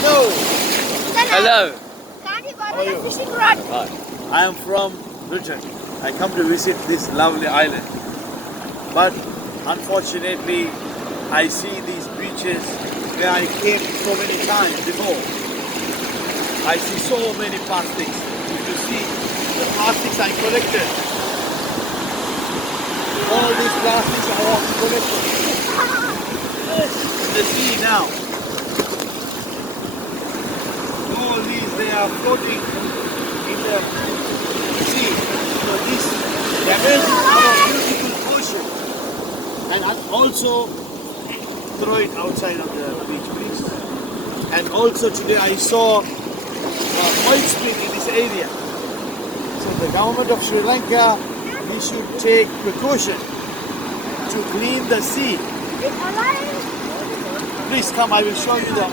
Hello. Hello. How are you? I am from Britain. I come to visit this lovely island. But unfortunately, I see these beaches where I came so many times before. I see so many plastics. If you see the plastics I collected, all these plastics I have collected in the sea now. All these, they are floating in the sea. So this damages our beautiful ocean. And also throw it outside of the beach, please. And also today I saw oil spill in this area. So the government of Sri Lanka, we should take precaution to clean the sea. Please come, I will show you the